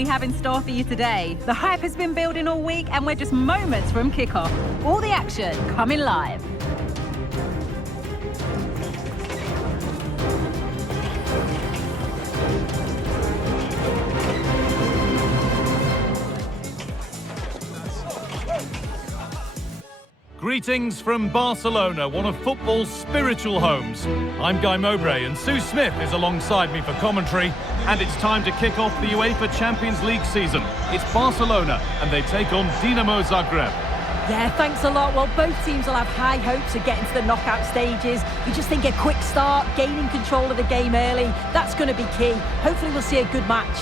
we have in store for you today. The hype has been building all week and we're just moments from kickoff. All the action coming live. Greetings from Barcelona, one of football's spiritual homes. I'm Guy Mowbray and Sue Smith is alongside me for commentary. And it's time to kick off the UEFA Champions League season. It's Barcelona and they take on Dinamo Zagreb. Yeah, thanks a lot. Well, both teams will have high hopes of getting to the knockout stages. You just think a quick start, gaining control of the game early, that's going to be key. Hopefully we'll see a good match.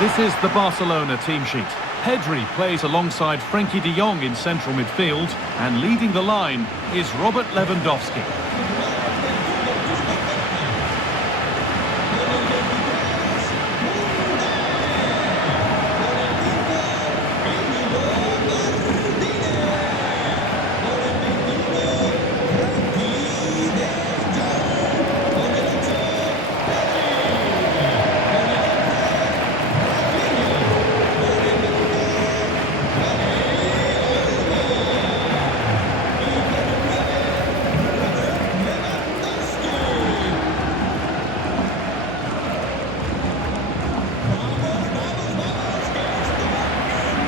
This is the Barcelona team sheet. Pedri plays alongside Frenkie de Jong in central midfield, and leading the line is Robert Lewandowski.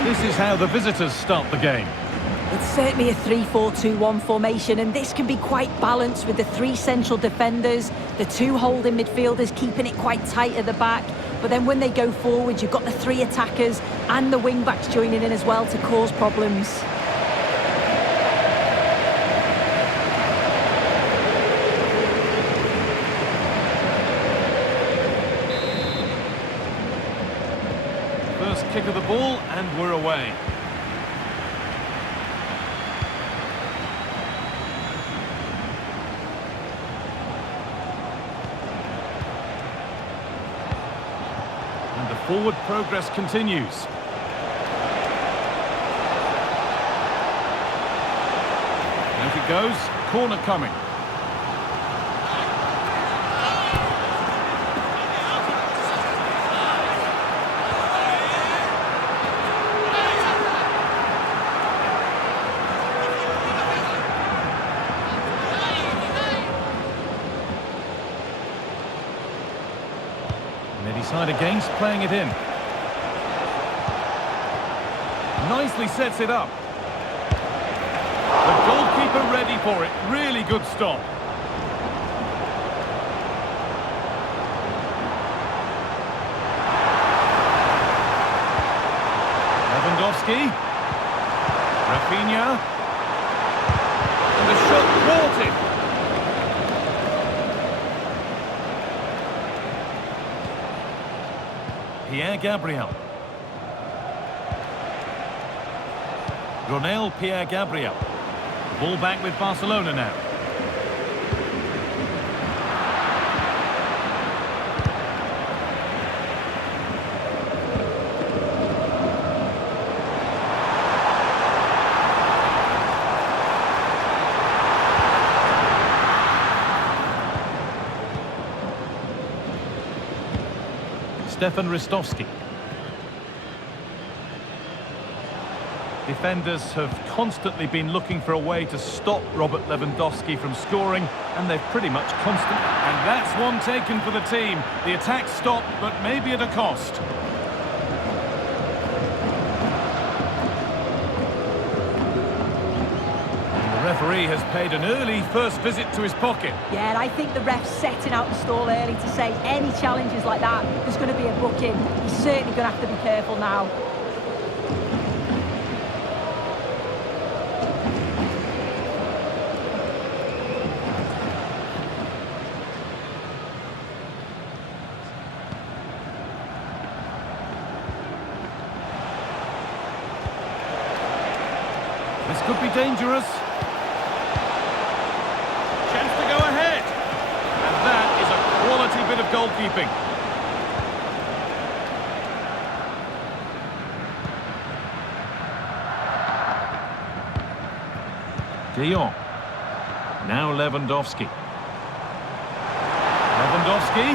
This is how the visitors start the game. It's certainly a 3-4-2-1 formation, and this can be quite balanced with the three central defenders, the two holding midfielders keeping it quite tight at the back. But then when they go forward, you've got the three attackers and the wing-backs joining in as well to cause problems. First kick of the ball and we're away. And the forward progress continues. Out it goes, corner coming. And they decide against playing it in. Nicely sets it up. The goalkeeper ready for it. Really good stop. Lewandowski. Rafinha. And the shot thwarted. Pierre Gabriel. Ronel Pierre Gabriel. Ball back with Barcelona now. Stefan Ristovski. Defenders have constantly been looking for a way to stop Robert Lewandowski from scoring, and they've pretty much constantly... And that's one taken for the team. The attack stopped, but maybe at a cost. And the referee has paid an early first visit to his pocket. Yeah, I think the ref's setting out the stall early to say any challenges like that, there's going to be a booking. He's certainly going to have to be careful now. This could be dangerous. Chance to go ahead. And that is a quality bit of goalkeeping. De Jong. Now Lewandowski. Lewandowski.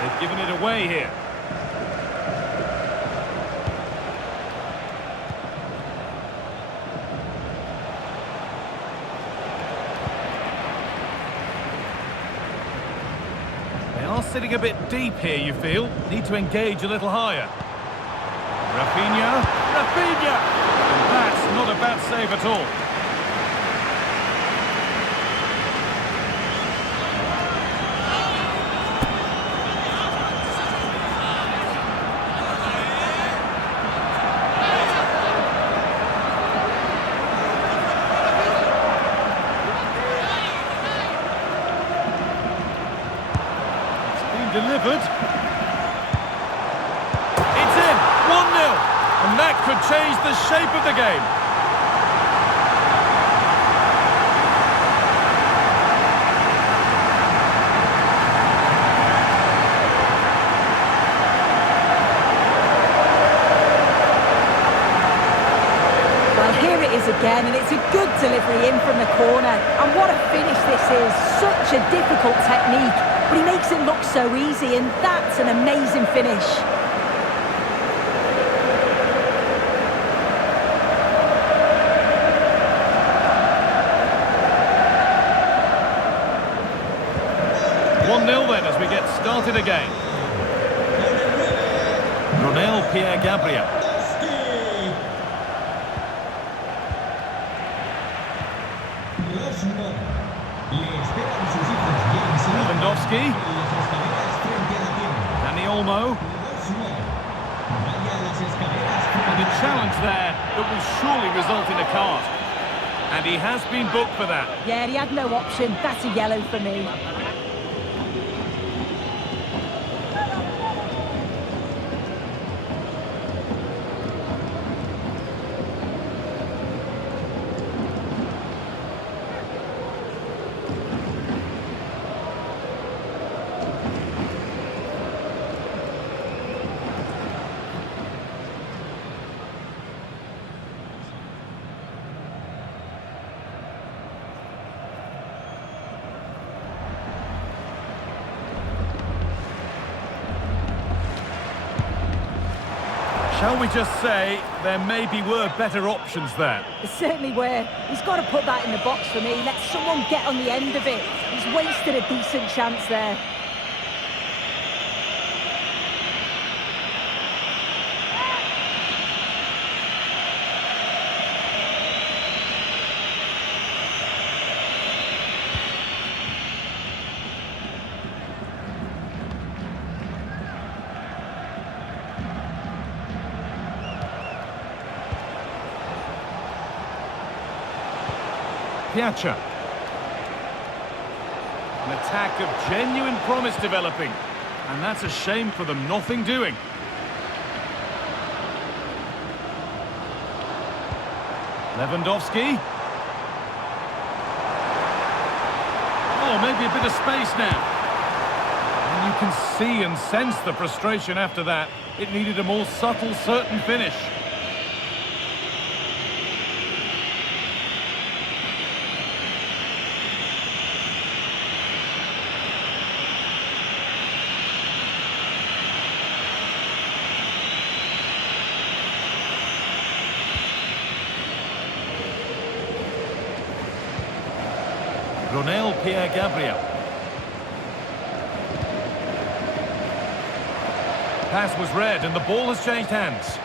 They've given it away here. They are sitting a bit deep here, you feel. Need to engage a little higher. Rafinha. Rafinha! And that's not a bad save at all. Delivered. It's in. 1-0. And that could change the shape of the game. Well, here it is again, and it's a good delivery in from the corner. And what a finish this is. Such a difficult technique. But he makes it look so easy, and that's an amazing finish. Then as we get started again. Ronel Pierre-Gabriel. Lewandowski. Dani Olmo. And a challenge there that will surely result in a card. And he has been booked for that. Yeah, he had no option. That's a yellow for me. Shall we just say there maybe were better options there? There certainly were. He's got to put that in the box for me. Let someone get on the end of it. He's wasted a decent chance there. Piazza. An attack of genuine promise developing. And that's a shame for them nothing doing. Lewandowski. Oh, maybe a bit of space now. And you can see and sense the frustration after that. It needed a more subtle, certain finish. Ronel Pierre-Gabriel. Pass was read and the ball has changed hands.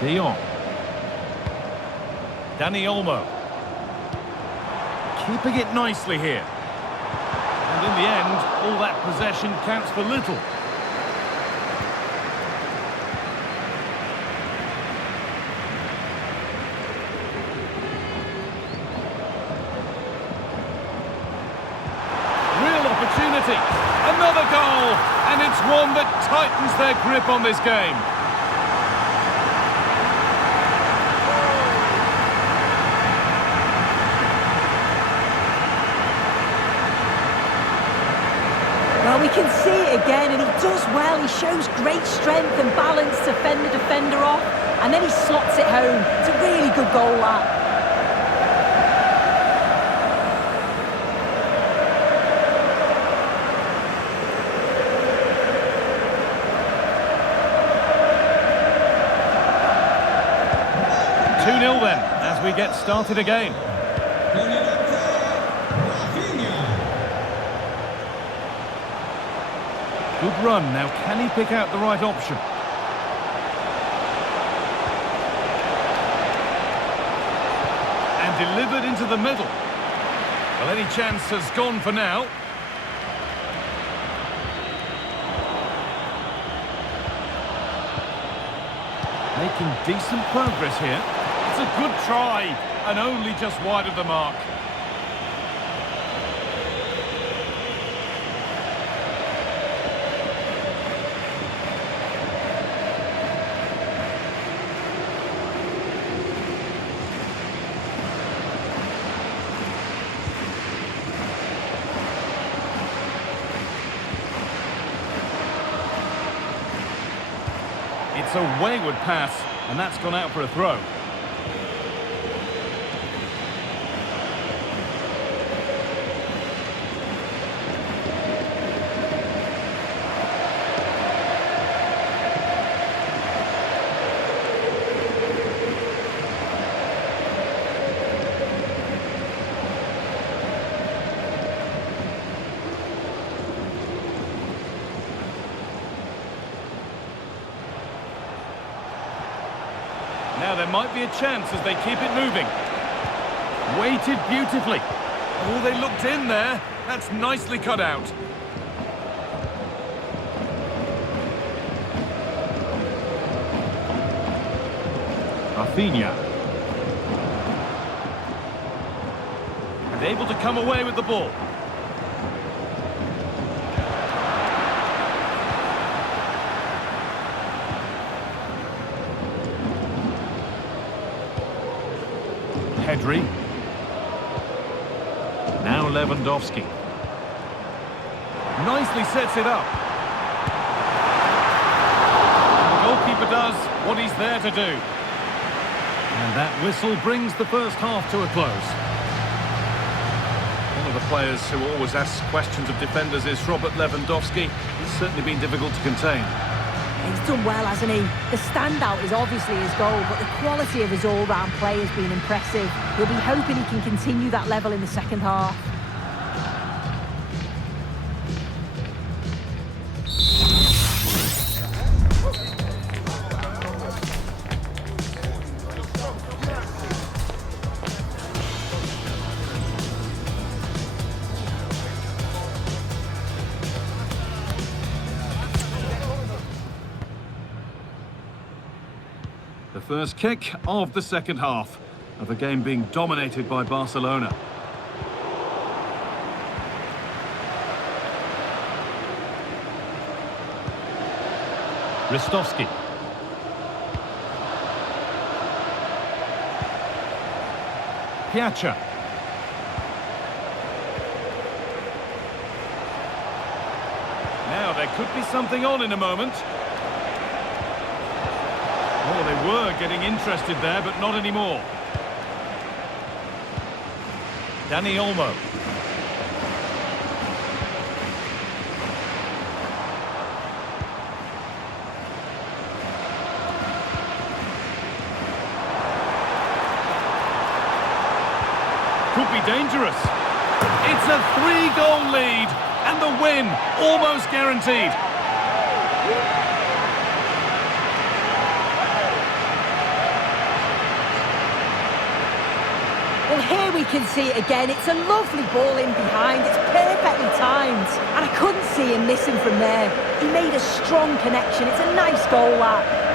De Jong. Dani Olmo. Keeping it nicely here. And in the end, all that possession counts for little. Real opportunity. Another goal. And it's one that tightens their grip on this game. Well, we can see it again, and he does well. He shows great strength and balance to fend the defender off, and then he slots it home. It's a really good goal, that. Then, as we get started again. Good run, now can he pick out the right option? And delivered into the middle. Well, any chance has gone for now. Making decent progress here. It's a good try, and only just wide of the mark. It's a wayward pass, and that's gone out for a throw. Now there might be a chance as they keep it moving. Weighted beautifully. Oh, they looked in there. That's nicely cut out. Rafinha. And able to come away with the ball. Pedri. Now Lewandowski. Nicely sets it up. And the goalkeeper does what he's there to do. And that whistle brings the first half to a close. One of the players who always asks questions of defenders is Robert Lewandowski. He's certainly been difficult to contain. He's done well, hasn't he? The standout is obviously his goal, but the quality of his all-round play has been impressive. He'll be hoping he can continue that level in the second half. The first kick of the second half, of the game being dominated by Barcelona. Ristovski. Piazza. Now there could be something on in a moment. Oh, they were getting interested there, but not anymore. Dani Olmo. Could be dangerous. It's a 3-goal lead, and the win almost guaranteed. Well, here we can see it again. It's a lovely ball in behind. It's perfectly timed. And I couldn't see him missing from there. He made a strong connection. It's a nice goal, that.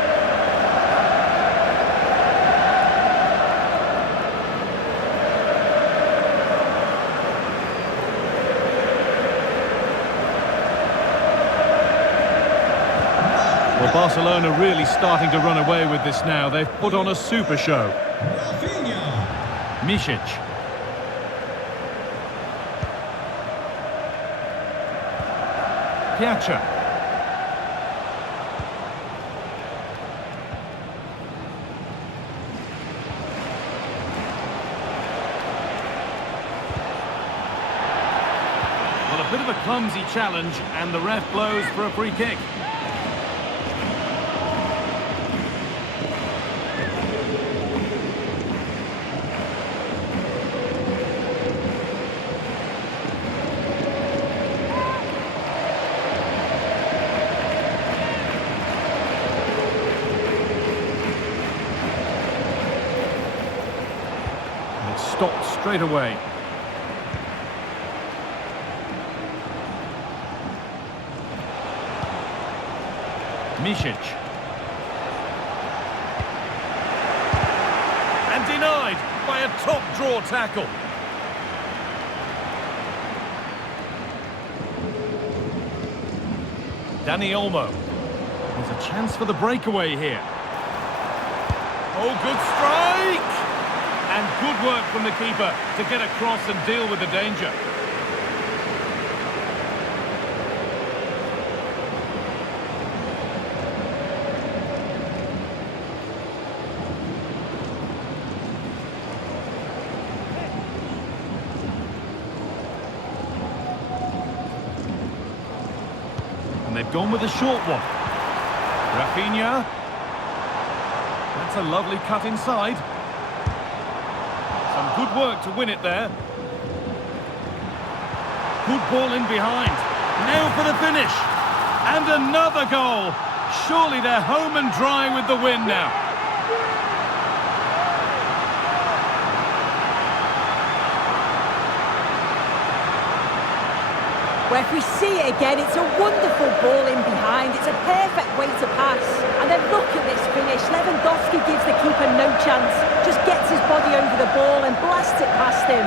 Well, Barcelona really starting to run away with this now. They've put on a super show. Misic. Piazza. Well, a bit of a clumsy challenge, and the ref blows for a free kick. Stopped straight away. Misic. And denied by a top draw tackle. Dani Olmo. There's a chance for the breakaway here. Oh, good strike! And good work from the keeper to get across and deal with the danger. And they've gone with a short one. Rafinha. That's a lovely cut inside. Some good work to win it there. Good ball in behind. Now for the finish. And another goal. Surely they're home and dry with the win now. Well, if we see it again, it's a wonderful ball in behind. It's a perfect way to pass. And then look at this finish. Lewandowski gives the keeper no chance. Just gets his body over the ball and blasts it past him.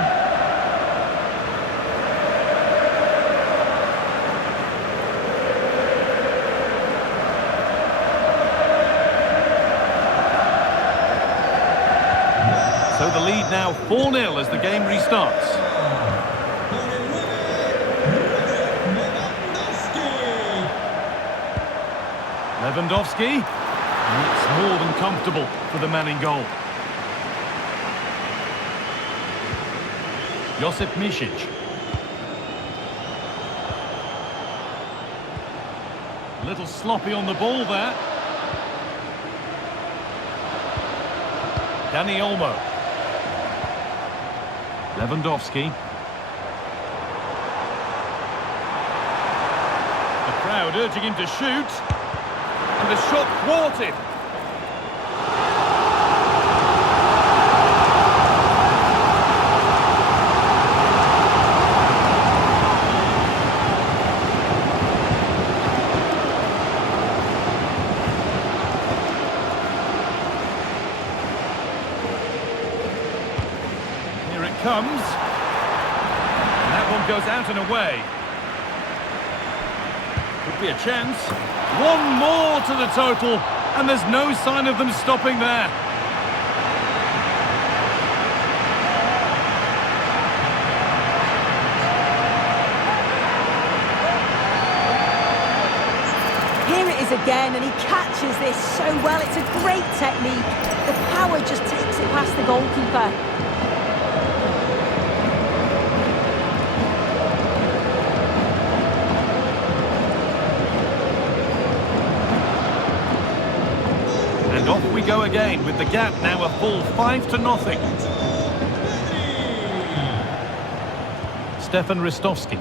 So the lead now 4-0 as the game restarts. Lewandowski, and it's more than comfortable for the man in goal. Josip Misic. A little sloppy on the ball there. Dani Olmo. Lewandowski. The crowd urging him to shoot. And the shot thwarted. Here it comes. And that one goes out and away. Could be a chance. One more to the total, and there's no sign of them stopping there. Here it is again, and he catches this so well. It's a great technique. The power just takes it past the goalkeeper. And off we go again, with the gap now a full 5-0. Stefan Ristovski.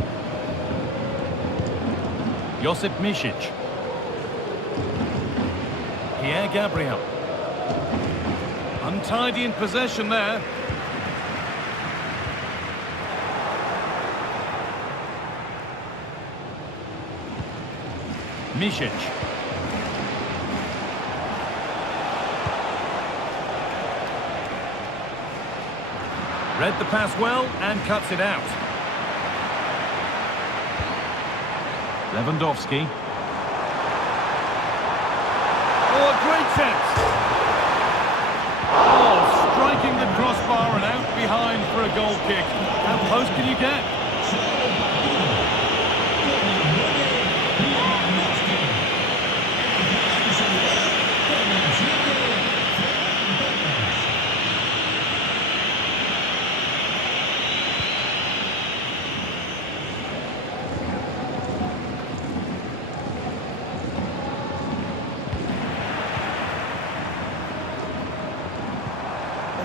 Josip Misic. Pierre Gabriel. Untidy in possession there. Misic. Read the pass well and cuts it out. Lewandowski. Oh, a great chance! Oh, striking the crossbar and out behind for a goal kick. How close can you get?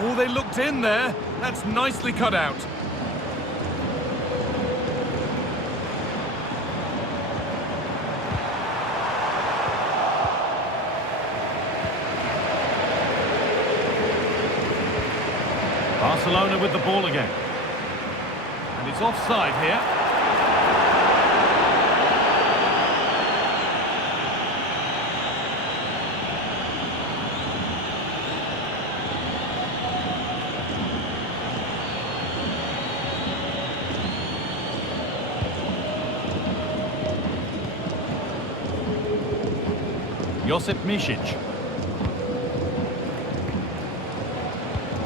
Oh, they looked in there. That's nicely cut out. Barcelona with the ball again. And it's offside here. Josip Misic.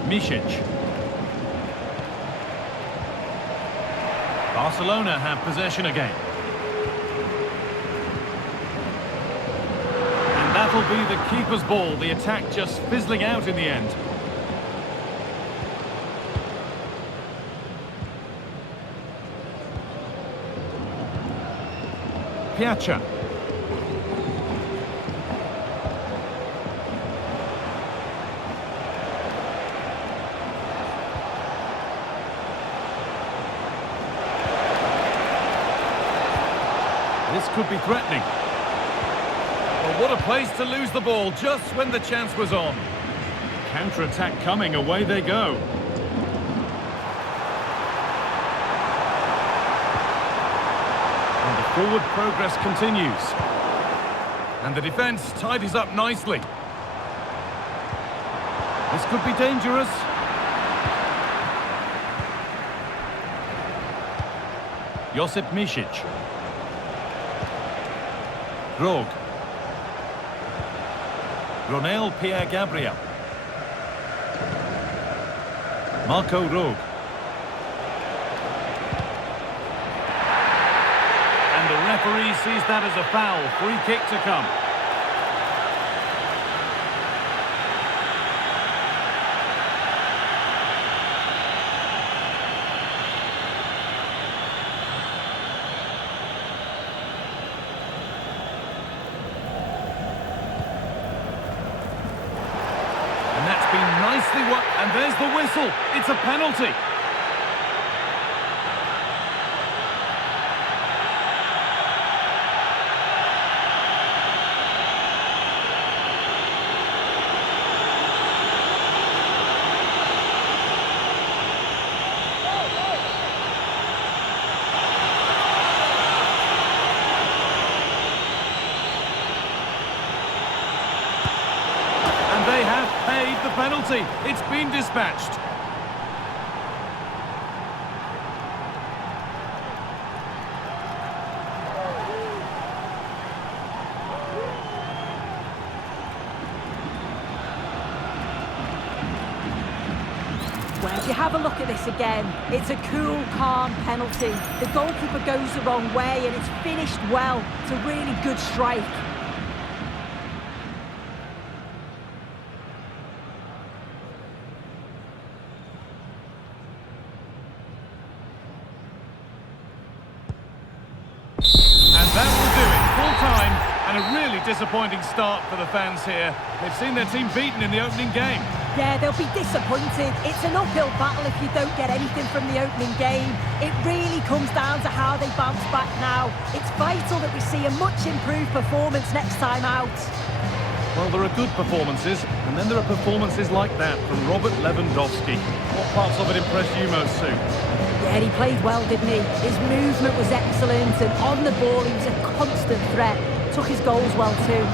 Misic. Barcelona have possession again. And that'll be the keeper's ball. The attack just fizzling out in the end. Piazza. This could be threatening. Well, what a place to lose the ball just when the chance was on. Counter-attack coming, away they go. And the forward progress continues. And the defence tidies up nicely. This could be dangerous. Josip Misic. Rogue. Ronel Pierre Gabriel. Marco Rogue. And the referee sees that as a foul. Free kick to come. Nicely worked, and there's the whistle. It's a penalty. They have paid the penalty. It's been dispatched. Well, if you have a look at this again, it's a cool, calm penalty. The goalkeeper goes the wrong way and it's finished well. It's a really good strike. That will do it. Full time and a really disappointing start for the fans here. They've seen their team beaten in the opening game. Yeah, they'll be disappointed. It's an uphill battle if you don't get anything from the opening game. It really comes down to how they bounce back now. It's vital that we see a much improved performance next time out. Well, there are good performances, and then there are performances like that from Robert Lewandowski. What parts of it impressed you most, Sue? Yeah, he played well, didn't he? His movement was excellent, and on the ball he was a constant threat. Took his goals well too.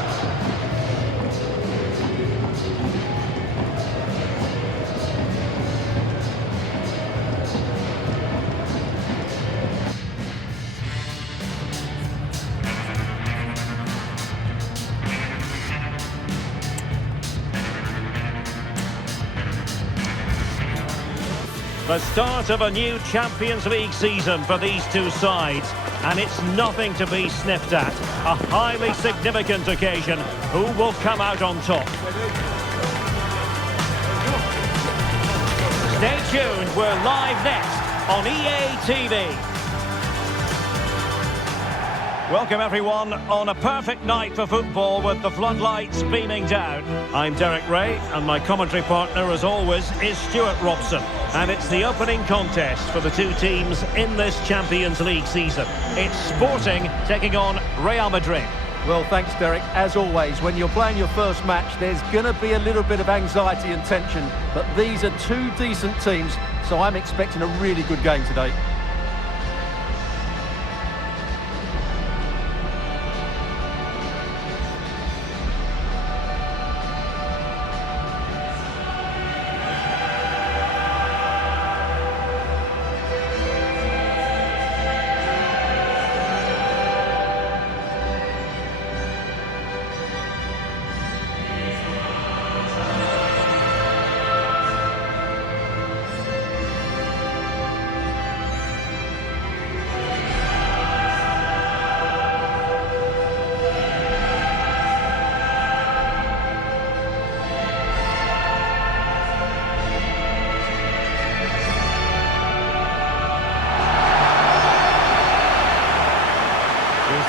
The start of a new Champions League season for these two sides, and it's nothing to be sniffed at. A highly significant occasion. Who will come out on top? Stay tuned, we're live next on EA TV. Welcome everyone on a perfect night for football with the floodlights beaming down. I'm Derek Ray and my commentary partner as always is Stuart Robson. And it's the opening contest for the two teams in this Champions League season. It's Sporting taking on Real Madrid. Well, thanks, Derek. As always, when you're playing your first match, there's going to be a little bit of anxiety and tension. But these are two decent teams, so I'm expecting a really good game today.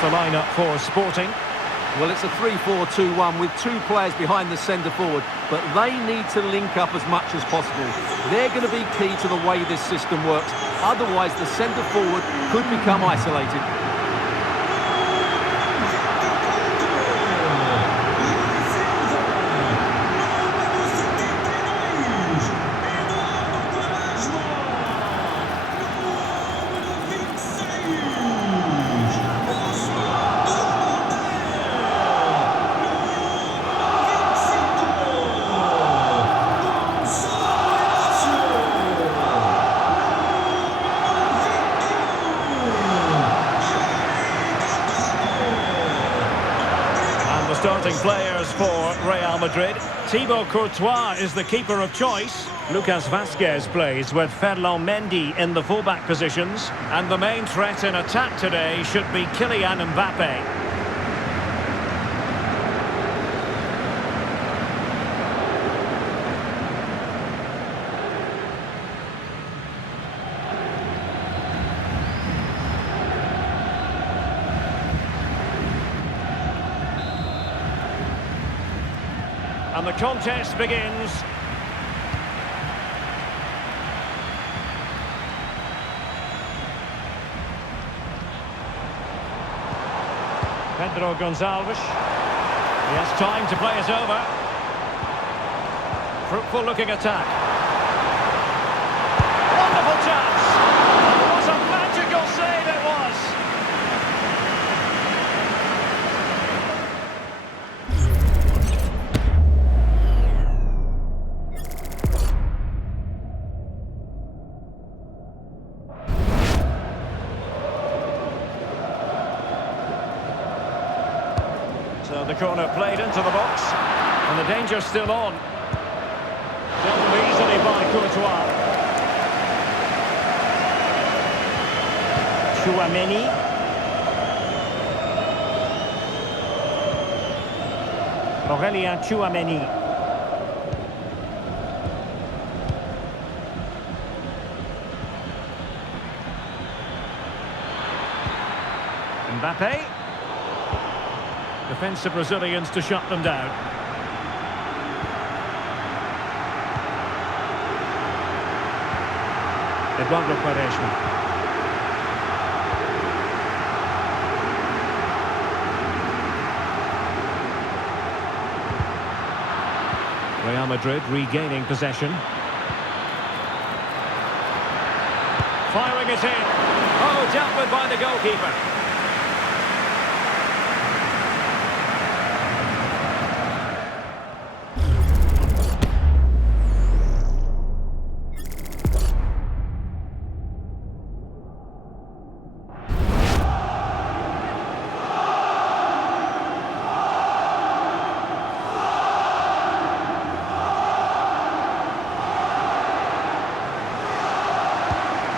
The lineup for Sporting. Well, it's a 3-4-2-1 with two players behind the centre forward, but they need to link up as much as possible. They're going to be key to the way this system works. Otherwise, the centre forward could become isolated. Starting players for Real Madrid. Thibaut Courtois is the keeper of choice. Lucas Vazquez plays with Ferland Mendy in the fullback positions. And the main threat in attack today should be Kylian Mbappe. And the contest begins. Pedro Gonçalves. He has time to play it over. Fruitful looking attack. Wonderful chance. What a magical save it was. So the corner played into the box, and the danger's still on. Dealt with easily by Courtois. Tchouaméni. Aurélien Tchouaméni. Mbappe. Defensive Brazilians to shut them down. Eduardo Quaresma. Real Madrid regaining possession. Firing it in. Oh, dealt with by the goalkeeper.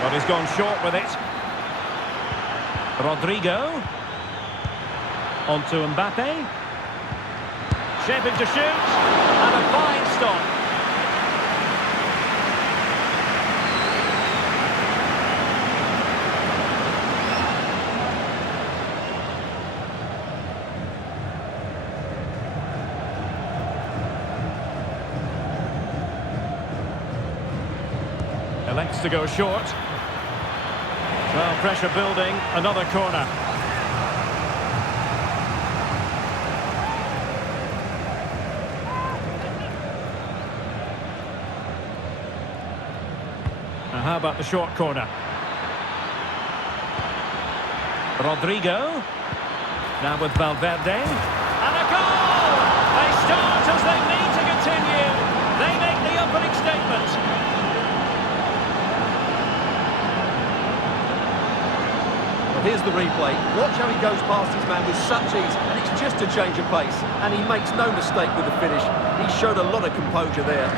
But he's gone short with it. Rodrigo. On to Mbappe. Shaping to shoot. And a fine stop. Elects to go short. Well, pressure building, another corner. Now how about the short corner? Rodrigo. Now with Valverde. And a goal! They start as they need to continue. They make the opening statement. Here's the replay. Watch how he goes past his man with such ease, and it's just a change of pace. And he makes no mistake with the finish. He showed a lot of composure there.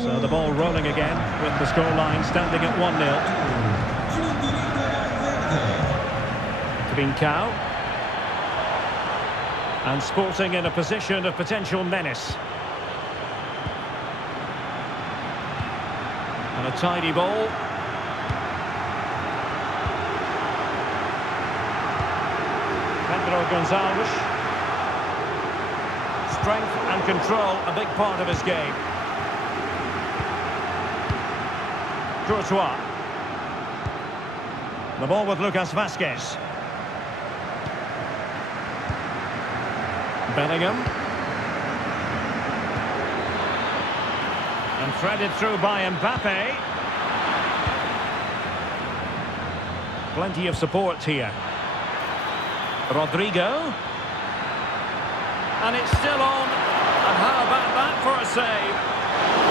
So the ball rolling again with the scoreline standing at 1-0. Trincao. And Sporting in a position of potential menace. And a tidy ball. Pedro Gonçalves. Strength and control, a big part of his game. Courtois. The ball with Lucas Vazquez. Bellingham. And threaded through by Mbappe. Plenty of support here. Rodrigo. And it's still on. And how about that for a save?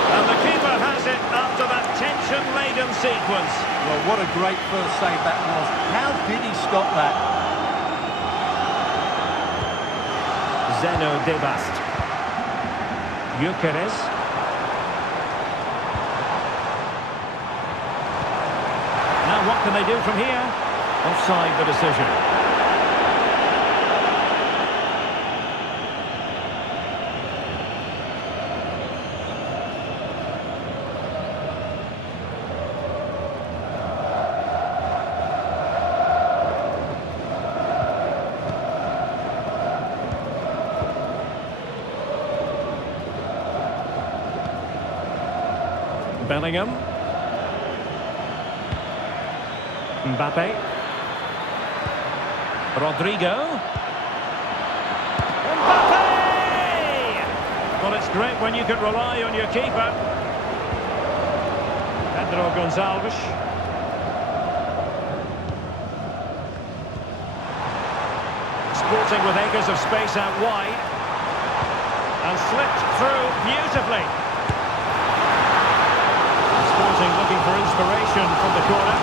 And the keeper has it after that tension-laden sequence. Well, what a great first save that was. How did he stop that? Zeno Debast. Gyökeres. Now what can they do from here? Offside the decision. Bellingham. Mbappe. Rodrigo. Mbappe! Well, it's great when you can rely on your keeper. Pedro Gonçalves. Sporting with acres of space out wide. And slipped through beautifully. Sporting looking for inspiration from the corner.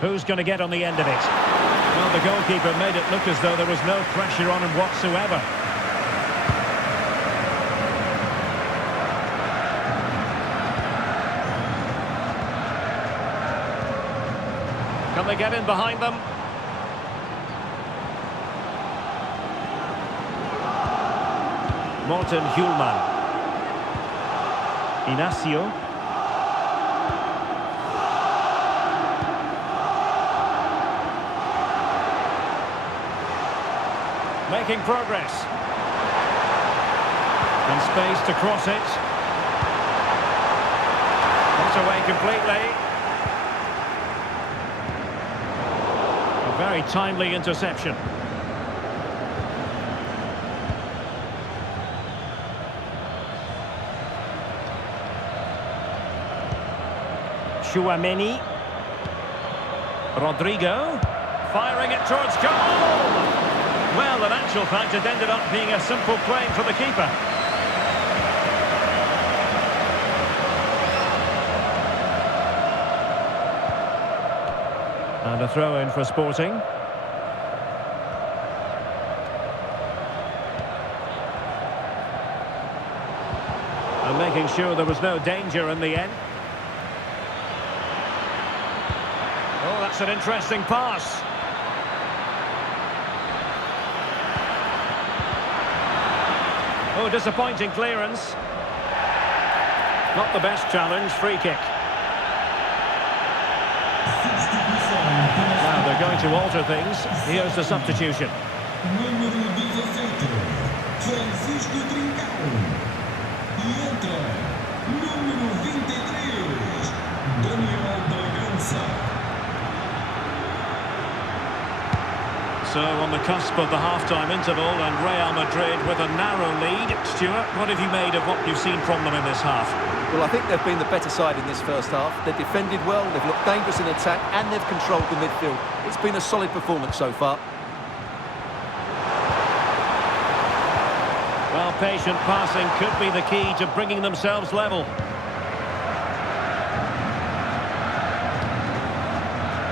Who's going to get on the end of it? Well, the goalkeeper made it look as though there was no pressure on him whatsoever. Can they get in behind them? Morten Hjulman. Inacio. Making progress. And space to cross it. Not away completely. A very timely interception. Chouameni. Rodrigo. Firing it towards goal! Well, in actual fact, it ended up being a simple claim for the keeper. And a throw-in for Sporting. And making sure there was no danger in the end. Oh, that's an interesting pass. Oh, disappointing clearance. Not the best challenge, free kick. Now they're going to alter things. Here's the substitution. So on the cusp of the half-time interval and Real Madrid with a narrow lead. Stuart, what have you made of what you've seen from them in this half? Well, I think they've been the better side in this first half. They've defended well, they've looked dangerous in attack, and they've controlled the midfield. It's been a solid performance so far. Well, patient passing could be the key to bringing themselves level.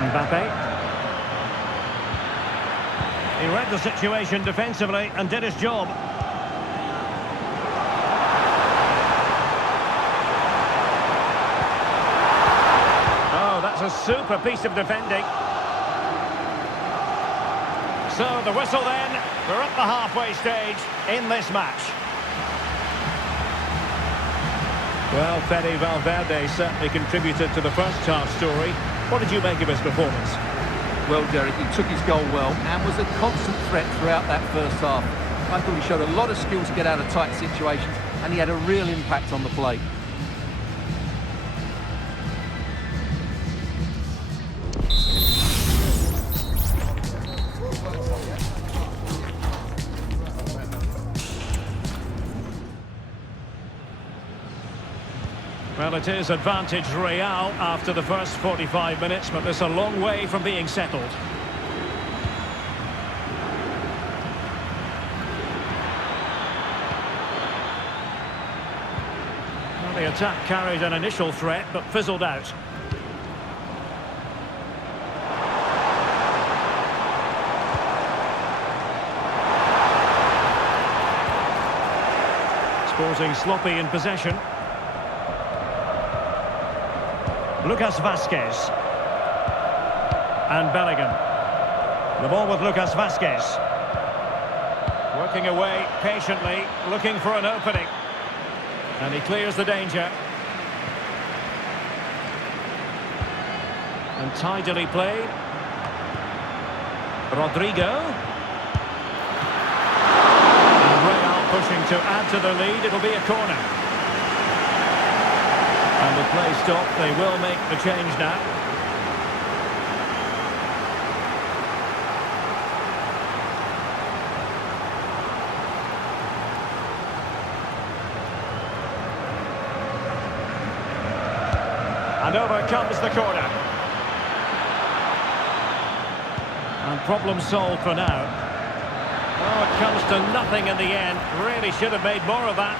Mbappe. He read the situation defensively and did his job. Oh, that's a super piece of defending. So the whistle then. We're at the halfway stage in this match. Well, Fede Valverde certainly contributed to the first half story. What did you make of his performance? Well, Derek, he took his goal well and was a constant threat throughout that first half. I thought he showed a lot of skill to get out of tight situations, and he had a real impact on the play. Well, it is advantage Real after the first 45 minutes, but it's a long way from being settled. Well, the attack carried an initial threat, but fizzled out. Sporting sloppy in possession. Lucas Vazquez. And Bellingham. The ball with Lucas Vazquez. Working away patiently, looking for an opening. And he clears the danger. And tidily played. Rodrigo. And Real pushing to add to the lead. It'll be a corner. And with play stopped, they will make the change now. And over comes the corner. And problem solved for now. Oh, it comes to nothing in the end. Really should have made more of that.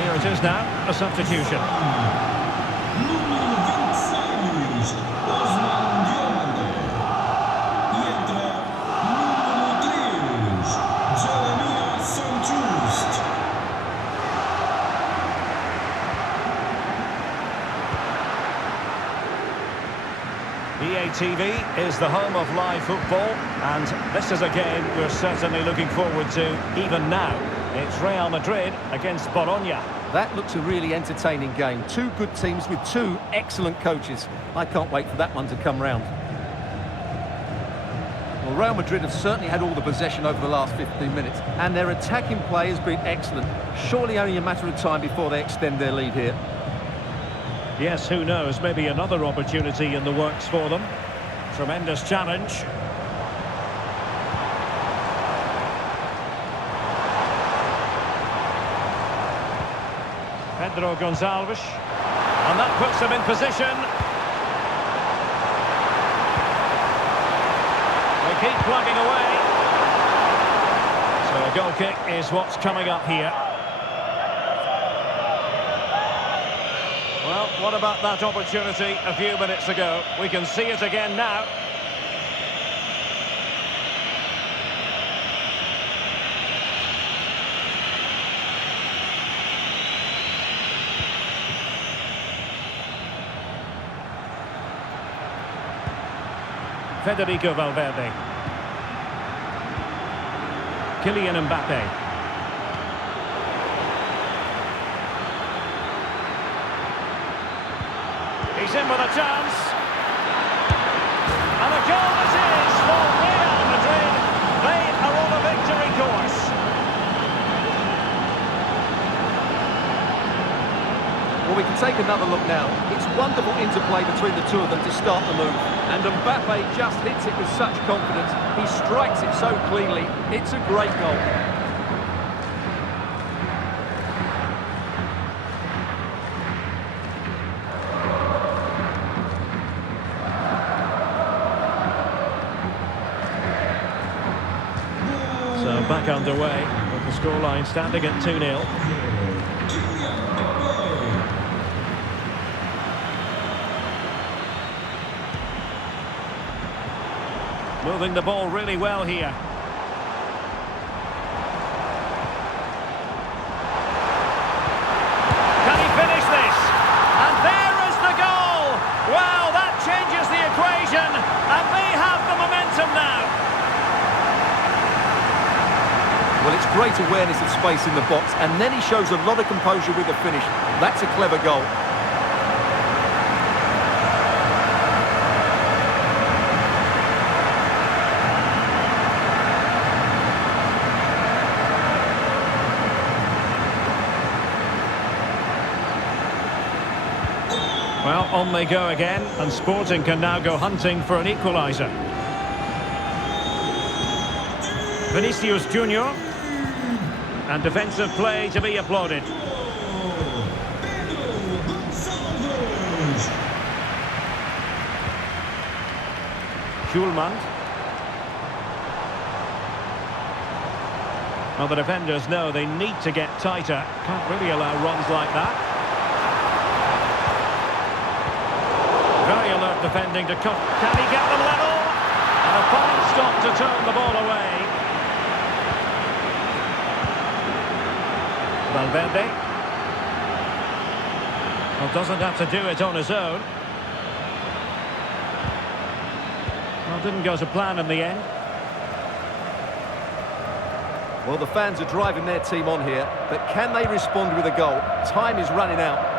Here it is now, a substitution. EAFC25 is the home of live football, and this is a game we're certainly looking forward to even now. It's Real Madrid against Bologna. That looks a really entertaining game. Two good teams with two excellent coaches. I can't wait for that one to come round. Well, Real Madrid have certainly had all the possession over the last 15 minutes, and their attacking play has been excellent. Surely only a matter of time before they extend their lead here. Yes, who knows, maybe another opportunity in the works for them. Tremendous challenge. Pedro Gonçalves, and that puts them in position. They keep plugging away. So a goal kick is what's coming up here. Well, what about that opportunity a few minutes ago? We can see it again now. Federico Valverde. Kylian Mbappe. He's in with a chance. And a goal it is for Real Madrid. They are on a victory course. Well, we can take another look now. It's wonderful interplay between the two of them to start the move. And Mbappe just hits it with such confidence. He strikes it so cleanly. It's a great goal. So back underway with the scoreline standing at 2-0. Moving the ball really well here. Can he finish this? And there is the goal! Wow, that changes the equation, and they have the momentum now. Well, it's great awareness of space in the box, and then he shows a lot of composure with the finish. That's a clever goal. Well, on they go again, and Sporting can now go hunting for an equaliser. Vinicius Junior, and defensive play to be applauded. Schulman. Well, the defenders know they need to get tighter. Can't really allow runs like that. Very alert defending to cut. Can he get them level? And a fine stop to turn the ball away. Valverde. Well, doesn't have to do it on his own. Well, didn't go to plan in the end. Well, the fans are driving their team on here, but can they respond with a goal? Time is running out.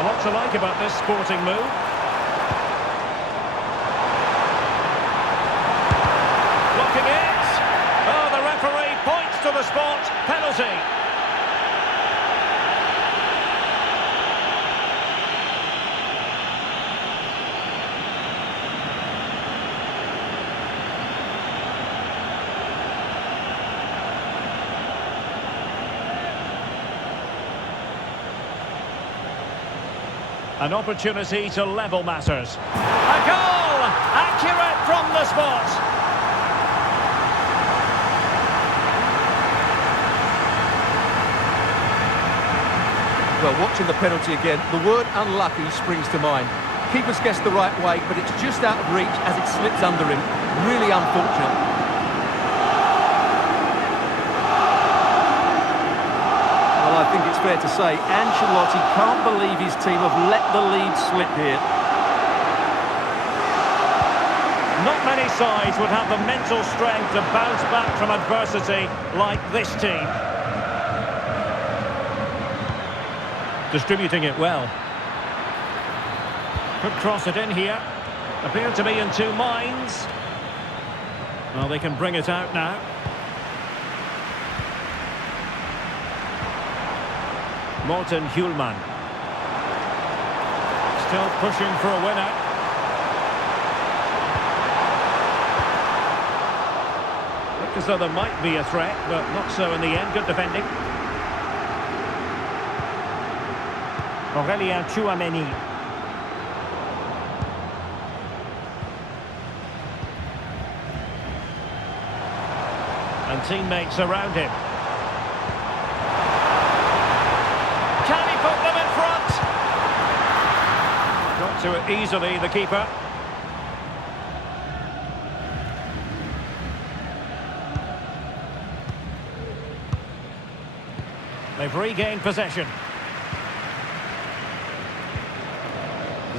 A lot to like about this Sporting move. Blocking it. Oh, the referee points to the spot. Penalty. An opportunity to level matters. A goal! Accurate from the spot. Well, watching the penalty again, the word unlucky springs to mind. Keeper's guessed the right way, but it's just out of reach as it slips under him. Really unfortunate. I think it's fair to say Ancelotti can't believe his team have let the lead slip here. sides would have the mental strength to bounce back from adversity like this team. Distributing it well. Could cross it in here. Appear to be in two minds. Well, they can bring it out now. Morten Hjulman. Still pushing for a winner. Looked as though there might be a threat, but not so in the end. Good defending. Aurélien Tchouameni. And teammates around him. Can he put them in front? Got to it easily, the keeper. They've regained possession.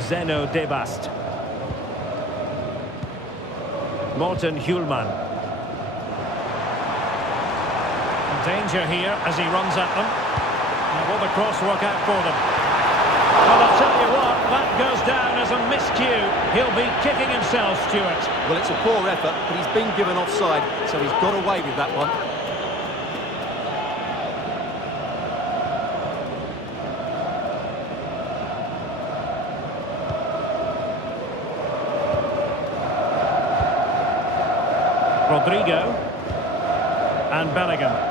Zeno Debast. Morten Hjulman. Danger here as he runs at them. Now will the cross work out for them? Well, I'll tell you what, that goes down as a miscue. He'll be kicking himself, Stuart. Well, it's a poor effort, but he's been given offside, so he's got away with that one. Rodrigo. And Bellingham.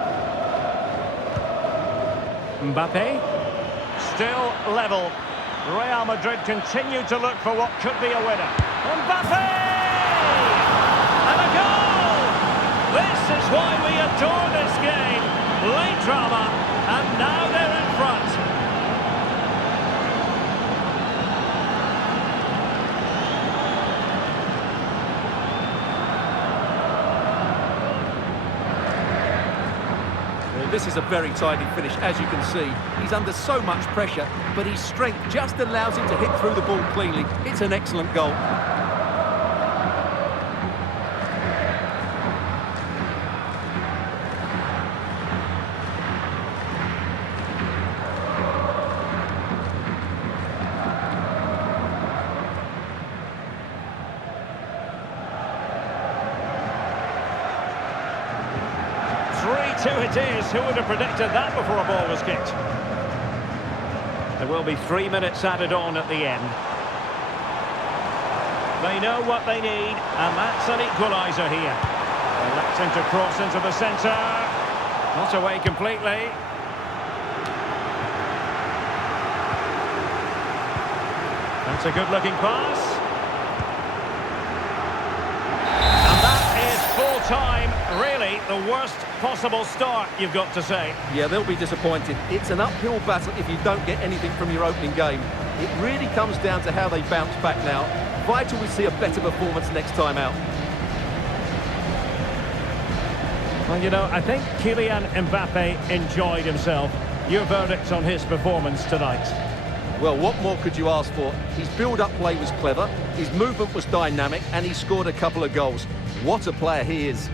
Mbappe, still level. Real Madrid continue to look for what could be a winner. Mbappe! And a goal! This is why we adore this game. Late drama, and now they're in front. This is a very tidy finish, as you can see. He's under so much pressure, but his strength just allows him to hit through the ball cleanly. It's an excellent goal. Two it is. Who would have predicted that before a ball was kicked? There will be 3 minutes added on at the end. They know what they need, and that's an equaliser here. Elects him to cross into the centre. Not away completely. That's a good-looking pass. And that is full-time. Really, the worst possible start, you've got to say. Yeah, they'll be disappointed. It's an uphill battle if you don't get anything from your opening game. It really comes down to how they bounce back now. Vital we see a better performance next time out. Well, you know, I think Kylian Mbappe enjoyed himself. Your verdict on his performance tonight? Well, what more could you ask for? His build-up play was clever, his movement was dynamic, and he scored a couple of goals. What a player he is.